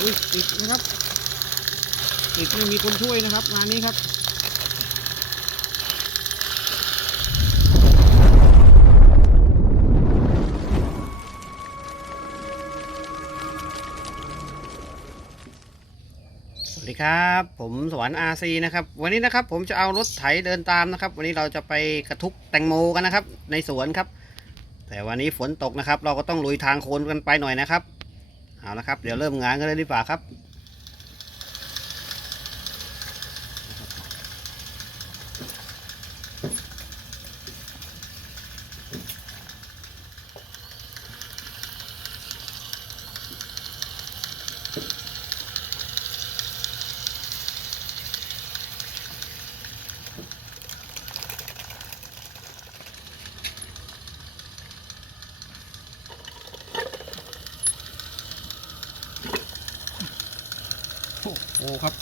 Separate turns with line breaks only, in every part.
อุ้ยติดนะครับติดไม่มีคนช่วยนะครับงานนี้ครับสวัสดีครับผมสวรรค์อาซีนะครับวันนี้นะครับผมจะเอารถไถเดินตามนะครับ วันนี้เราจะไปกระทุกแตงโมกันนะครับ ในสวนครับ แต่วันนี้ฝนตกนะครับ เราก็ต้องลุยทางโคลนกันไปหน่อยนะครับ เอาละครับ เดี๋ยวเริ่มงานกันเลยดีกว่าครับ โอ้ครับ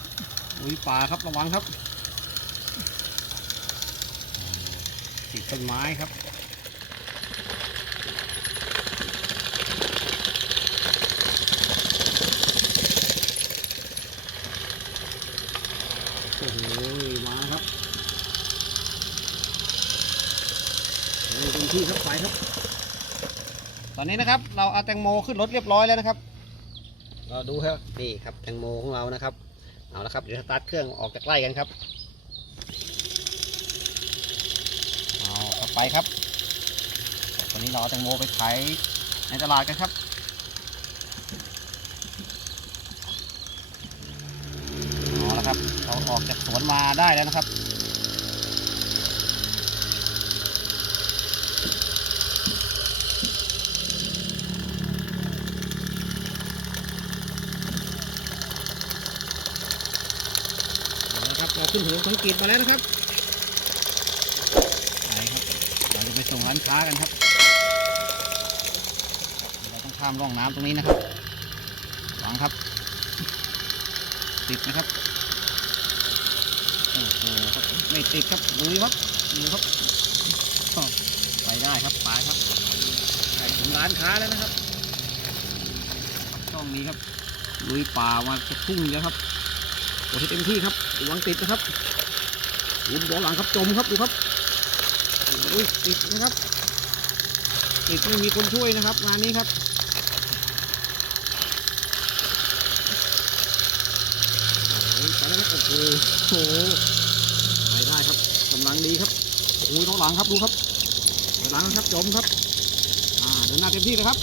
ลุยป่าครับระวังครับติดต้นไม้ครับโอ้โหมาครับโอ้ยเต็มที่ครับไปครับ ตอนนี้นะครับ เราเอาแตงโมขึ้นรถเรียบร้อยแล้วนะครับ เราดูครับนี่ครับแตงโมของเรานะครับ เอาละครับเดี๋ยวสตาร์ทเครื่องออกจากไร่กันครับเอาเข้าไปครับวันนี้เราเอาแตงโมไปขายในตลาดกันครับเอาละครับเราออกจากสวนมาได้แล้วนะครับ เราขึ้นถนนสังเกตมาแล้วนะครับไปครับเราจะไปส่งร้านค้ากันครับ เราต้องข้ามร่องน้ำตรงนี้นะครับหวังครับ ติดนะครับโอ้โหครับไม่ติดครับดูครับดูครับไปได้ครับไปครับไปถึงร้านค้าแล้วนะครับช่องนี้ครับลุยป่ามาจะทุ่งแล้วครับ โอ้เต็มที่ครับระวังติดนะครับดูบอหลังครับจมครับดูครับโอ้ยติดนะครับติดไม่มีคนช่วยนะครับงานนี้ครับโอ้ยไปแล้วครับโอ้โหโอ้โหไปได้ครับกำลังดีครับโอ้ยท้องหลังครับดูครับท้องหลังครับจมครับอ่าเดินหน้าเต็มที่เลยครับ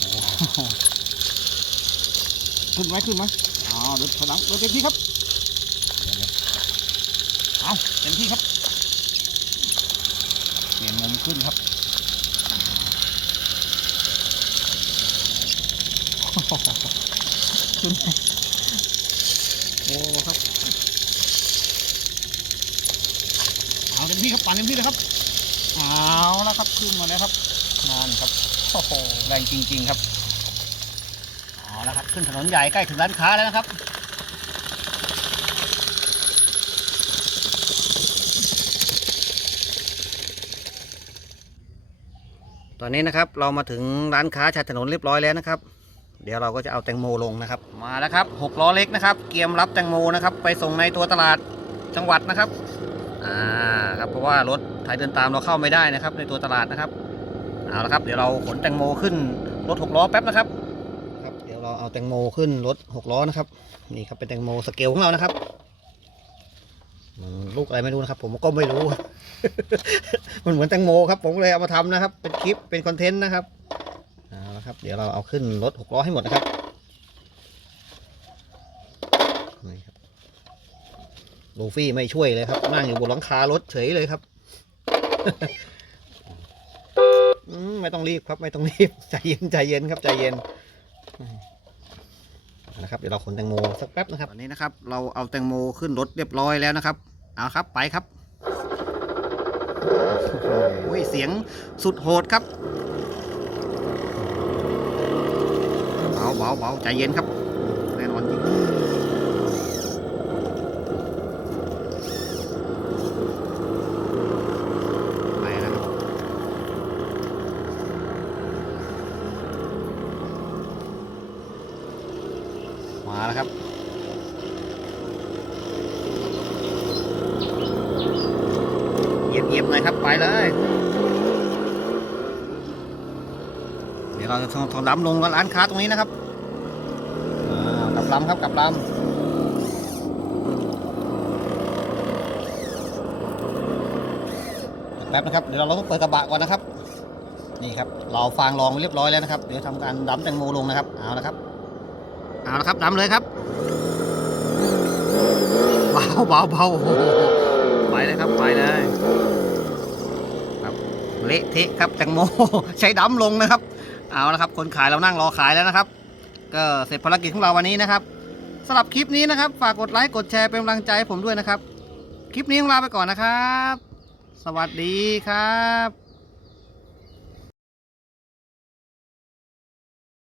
โอ้โห ขึ้นไหมขึ้นไหมอ๋อเดินถอยหลังเดินเต็มที่ครับเอาเต็มที่ครับ เปลี่ยนมุมขึ้นครับขึ้นโอ้ครับเอาเต็มที่ครับปั่นเต็มที่เลยครับเอาแล้วครับขึ้นมาแล้วครับนั่นครับโอ้โหแรงจริง ๆ ครับ เอาละครับขึ้นถนนใหญ่ใกล้ถึงร้านค้าแล้วนะครับตอนนี้นะครับเรามาถึงร้านค้าชายถนนเรียบร้อยแล้วนะครับ เดี๋ยวเราก็จะเอาแตงโมลงนะครับ มาแล้วครับหกล้อเล็กนะครับเกียมรับแตงโมนะครับ ไปส่งในตัวตลาดจังหวัดนะครับอ่าครับเพราะว่ารถไถเดินตามเราเข้าไม่ได้นะครับ ในตัวตลาดนะครับเอาละครับ เดี๋ยวเราขนแตงโมขึ้นรถหกล้อแป๊บนะครับครับ เราเอาแตงโมขึ้นรถหกล้อนะครับ นี่ครับเป็นแตงโมสเกลของเรานะครับลูกอะไรไม่รู้นะครับ ผมก็ไม่รู้ มันเหมือนแตงโมครับ ผมเลยเอามาทำนะครับ เป็นคลิปเป็นคอนเทนต์นะครับเอาละครับ เดี๋ยวเราเอาขึ้นรถหกล้อให้หมดนะครับนี่ครับลูฟี่ไม่ช่วยเลยครับนั่งอยู่บนหลังคารถเฉยเลยครับไม่ต้องรีบครับ ไม่ต้องรีบใจเย็นใจเย็นครับใจเย็น นะครับเดี๋ยวเราขนแตงโมสักแป๊บนะครับตอนนี้นะครับ เราเอาแตงโมขึ้นรถเรียบร้อยแล้วนะครับเอาครับไปครับโอ้ยเสียงสุดโหดครับเบาเบาเบาใจเย็นครับแน่นอนจริงไปแล้วครับ มาแล้วครับ เหยียบเหยียบหน่อยครับ ไปเลย เดี๋ยวเราจะทองดำลงกับร้านค้าตรงนี้นะครับกลับลำครับกลับลำแป๊บนะครับเดี๋ยวเราต้องเปิดกระบะก่อนนะครับ นี่ครับเราฟางรองไว้เรียบร้อยแล้วนะครับ เดี๋ยวทำการดำแตงโมลงนะครับเอาละครับเอาละครับดำเลยครับเบาเบาเบาไปเลยครับไปเลย ครับ เละเทะครับแตงโม ใช้ดำลงนะครับ เอาละครับ คนขายเรานั่งรอขายแล้วนะครับ ก็เสร็จภารกิจของเราวันนี้นะครับสำหรับคลิปนี้นะครับ ฝากกดไลค์กดแชร์เป็นกำลังใจให้ผมด้วยนะครับ คลิปนี้ของเราไปก่อนนะครับ สวัสดีครับ